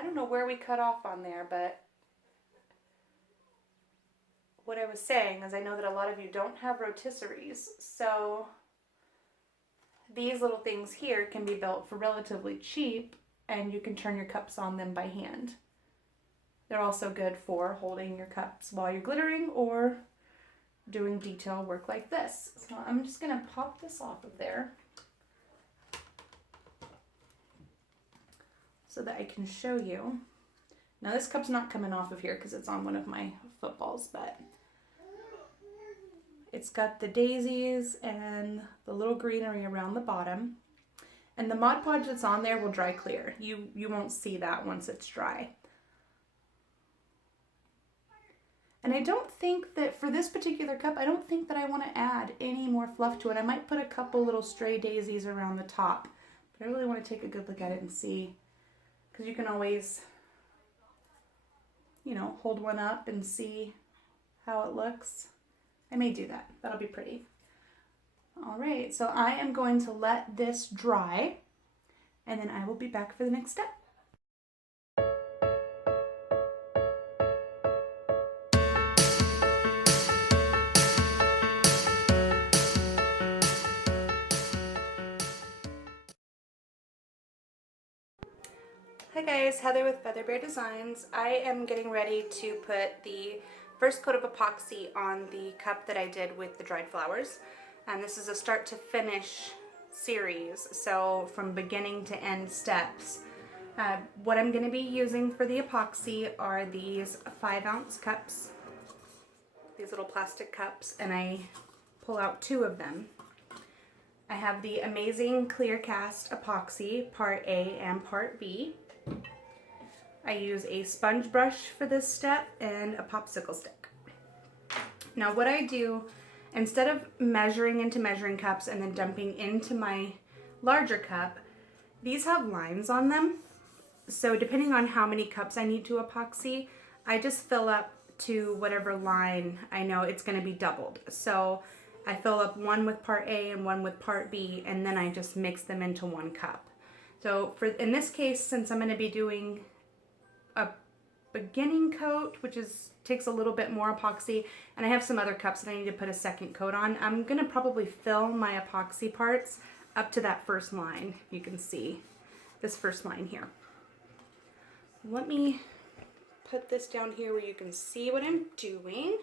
I don't know where we cut off on there, but what I was saying is I know that a lot of you don't have rotisseries, so these little things here can be built for relatively cheap, and you can turn your cups on them by hand. They're also good for holding your cups while you're glittering or doing detail work like this. So I'm just gonna pop this off of there so that I can show you. Now this cup's not coming off of here because it's on one of my footballs, but it's got the daisies and the little greenery around the bottom. And the Mod Podge that's on there will dry clear. You won't see that once it's dry. And I don't think that for this particular cup, I don't think that I want to add any more fluff to it. I might put a couple little stray daisies around the top, but I really want to take a good look at it and see, because you can always, you know, hold one up and see how it looks. I may do that. That'll be pretty. All right, so I am going to let this dry, and then I will be back for the next step. Hi guys, Heather with Feather Bear Designs. I am getting ready to put the first coat of epoxy on the cup that I did with the dried flowers. And this is a start to finish series, so from beginning to end steps. What I'm going to be using for the epoxy are these 5-ounce cups, these little plastic cups, and I pull out 2 of them. I have the Amazing Clear Cast Epoxy, Part A and Part B. I use a sponge brush for this step and a popsicle stick. Now what I do, instead of measuring into measuring cups and then dumping into my larger cup, these have lines on them. So depending on how many cups I need to epoxy, I just fill up to whatever line I know it's going to be doubled. So I fill up one with Part A and one with Part B, and then I just mix them into one cup. So in this case, since I'm going to be doing a beginning coat, which takes a little bit more epoxy, and I have some other cups that I need to put a second coat on, I'm going to probably fill my epoxy parts up to that first line. You can see this first line here. Let me put this down here where you can see what I'm doing.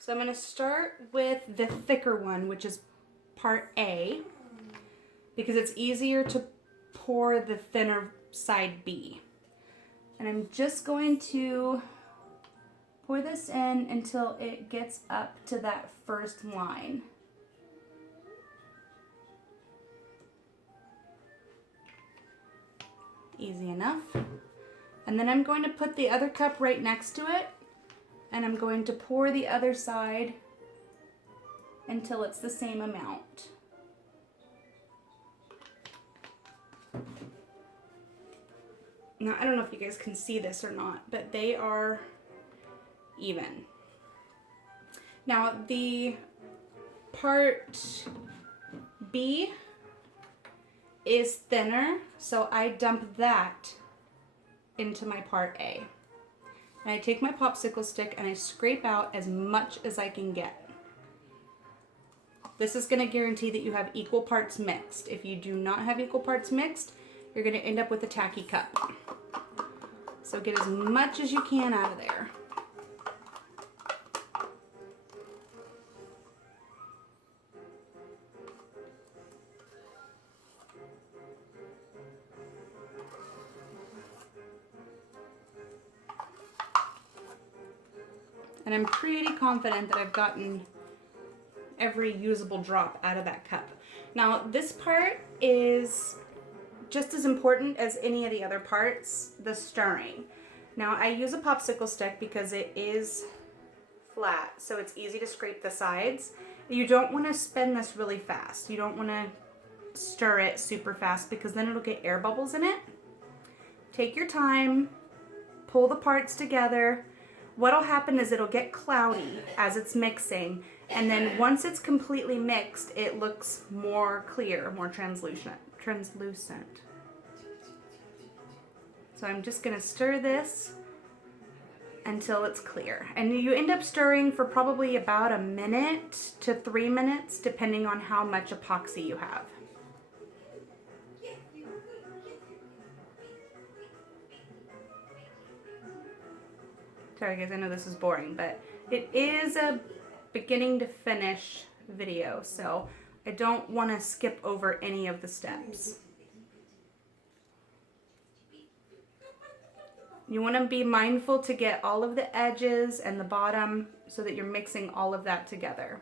So I'm going to start with the thicker one, which is Part A, because it's easier to pour the thinner side B. And I'm just going to pour this in until it gets up to that first line. Easy enough. And then I'm going to put the other cup right next to it, and I'm going to pour the other side until it's the same amount. Now, I don't know if you guys can see this or not, but they are even. Now, the Part B is thinner, so I dump that into my Part A. And I take my popsicle stick and I scrape out as much as I can get. This is going to guarantee that you have equal parts mixed. If you do not have equal parts mixed, you're going to end up with a tacky cup. So get as much as you can out of there. And I'm pretty confident that I've gotten every usable drop out of that cup. Now this part is just as important as any of the other parts, the stirring. Now I use a popsicle stick because it is flat, so it's easy to scrape the sides. You don't want to spin this really fast. You don't want to stir it super fast because then it'll get air bubbles in it. Take your time, pull the parts together. What'll happen is it'll get cloudy as it's mixing, and then once it's completely mixed, it looks more clear, more translucent. So I'm just gonna stir this until it's clear. And you end up stirring for probably about a minute to 3 minutes, depending on how much epoxy you have. Sorry guys, I know this is boring, but it is a beginning to finish video, so I don't want to skip over any of the steps. You want to be mindful to get all of the edges and the bottom so that you're mixing all of that together.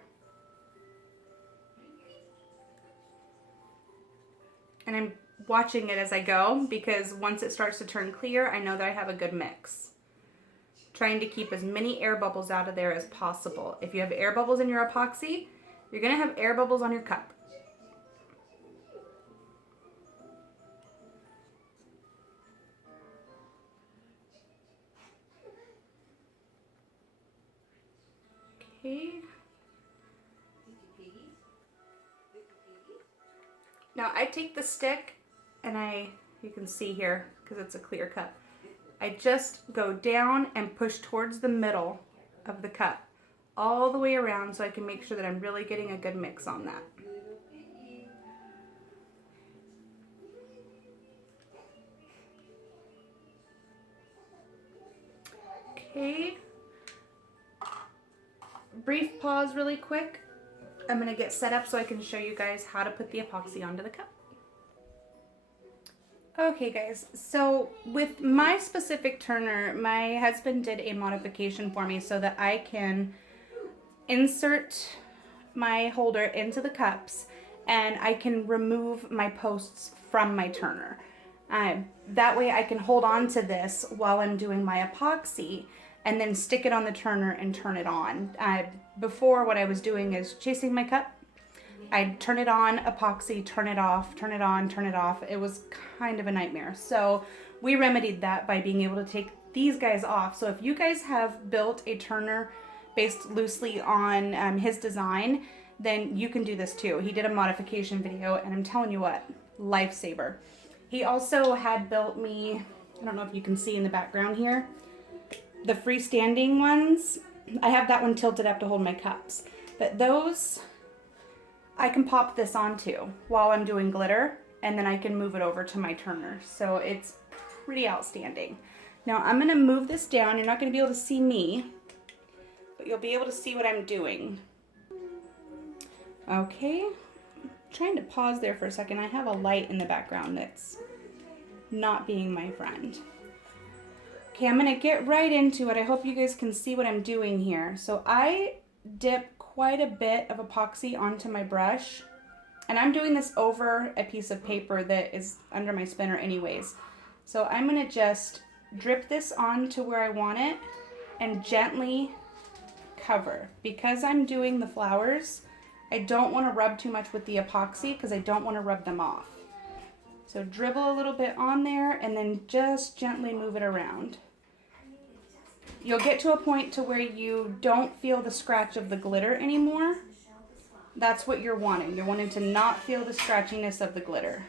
And I'm watching it as I go because once it starts to turn clear, I know that I have a good mix. Trying to keep as many air bubbles out of there as possible. If you have air bubbles in your epoxy, you're going to have air bubbles on your cup. Okay. Now I take the stick and you can see here because it's a clear cup. I just go down and push towards the middle of the cup all the way around so I can make sure that I'm really getting a good mix on that. Okay. Brief pause really quick. I'm going to get set up so I can show you guys how to put the epoxy onto the cup. Okay guys, so with my specific turner, my husband did a modification for me so that I can insert my holder into the cups and I can remove my posts from my turner. That way I can hold on to this while I'm doing my epoxy and then stick it on the turner and turn it on. Before, what I was doing is chasing my cup. I'd turn it on, epoxy, turn it off, turn it on, turn it off. It was kind of a nightmare. So we remedied that by being able to take these guys off. So if you guys have built a turner based loosely on his design, then you can do this too. He did a modification video and I'm telling you what, lifesaver. He also had built me, I don't know if you can see in the background here, the freestanding ones. I have that one tilted up to hold my cups. But those, I can pop this onto while I'm doing glitter and then I can move it over to my turner. So it's pretty outstanding. Now I'm gonna move this down. You're not gonna be able to see me, but you'll be able to see what I'm doing. Okay, I'm trying to pause there for a second. I have a light in the background that's not being my friend. Okay, I'm gonna get right into it. I hope you guys can see what I'm doing here. So I dip quite a bit of epoxy onto my brush, and I'm doing this over a piece of paper that is under my spinner anyways. So I'm gonna just drip this onto where I want it and gently cover. Because I'm doing the flowers, I don't want to rub too much with the epoxy because I don't want to rub them off. So dribble a little bit on there and then just gently move it around. You'll get to a point to where you don't feel the scratch of the glitter anymore. That's what you're wanting. You're wanting to not feel the scratchiness of the glitter.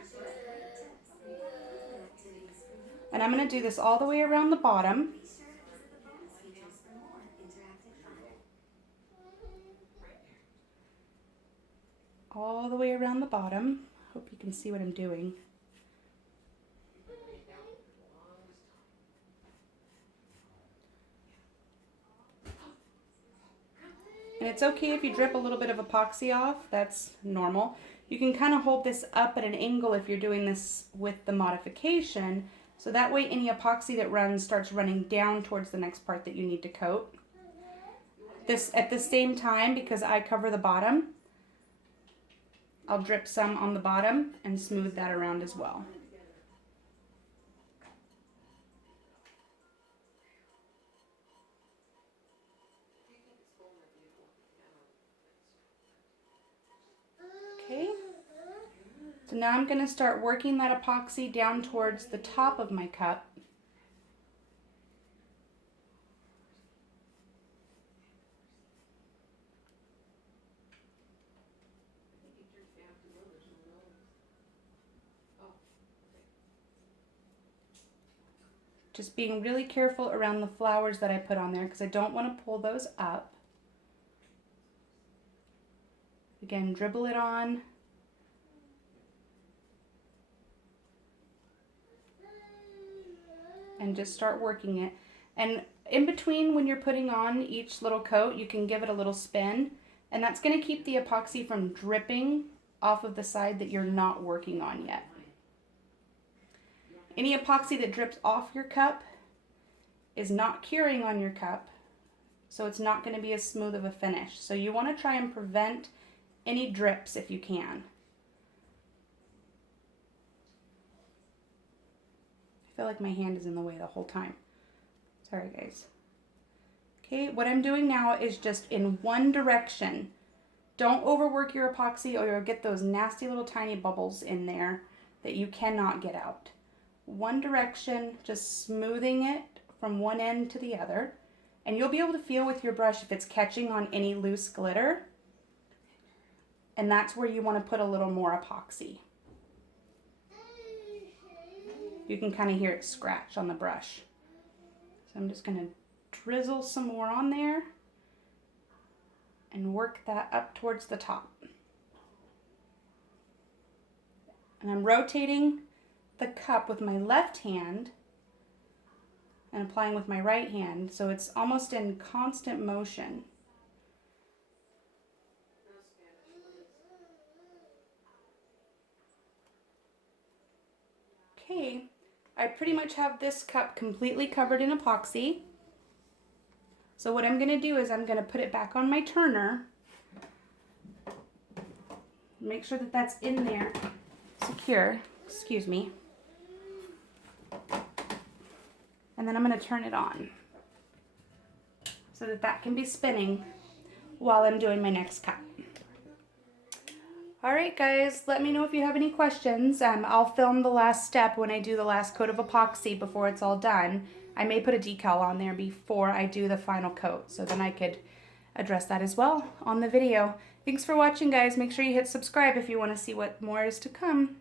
And I'm going to do this all the way around the bottom. All the way around the bottom. Hope you can see what I'm doing. And it's okay if you drip a little bit of epoxy off, that's normal. You can kind of hold this up at an angle if you're doing this with the modification, so that way any epoxy that runs starts running down towards the next part that you need to coat. This at the same time, because I cover the bottom, I'll drip some on the bottom and smooth that around as well. Okay, so now I'm going to start working that epoxy down towards the top of my cup. just being really careful around the flowers that I put on there because I don't want to pull those up. Again, dribble it on. And just start working it. And in between when you're putting on each little coat, you can give it a little spin. And that's going to keep the epoxy from dripping off of the side that you're not working on yet. Any epoxy that drips off your cup is not curing on your cup, so it's not going to be as smooth of a finish. So you want to try and prevent any drips if you can. I feel like my hand is in the way the whole time. Sorry, guys. Okay, what I'm doing now is just in one direction. Don't overwork your epoxy or you'll get those nasty little tiny bubbles in there that you cannot get out. One direction, just smoothing it from one end to the other. And you'll be able to feel with your brush if it's catching on any loose glitter. And that's where you want to put a little more epoxy. You can kind of hear it scratch on the brush. So I'm just going to drizzle some more on there and work that up towards the top. And I'm rotating the cup with my left hand and applying with my right hand, so it's almost in constant motion. Okay, I pretty much have this cup completely covered in epoxy. So what I'm going to do is I'm going to put it back on my turner. Make sure that that's in there secure. Excuse me. And then I'm going to turn it on so that that can be spinning while I'm doing my next cup. Alright guys, let me know if you have any questions. I'll film the last step when I do the last coat of epoxy before it's all done. I may put a decal on there before I do the final coat, so then I could address that as well on the video. Thanks for watching guys. Make sure you hit subscribe if you want to see what more is to come.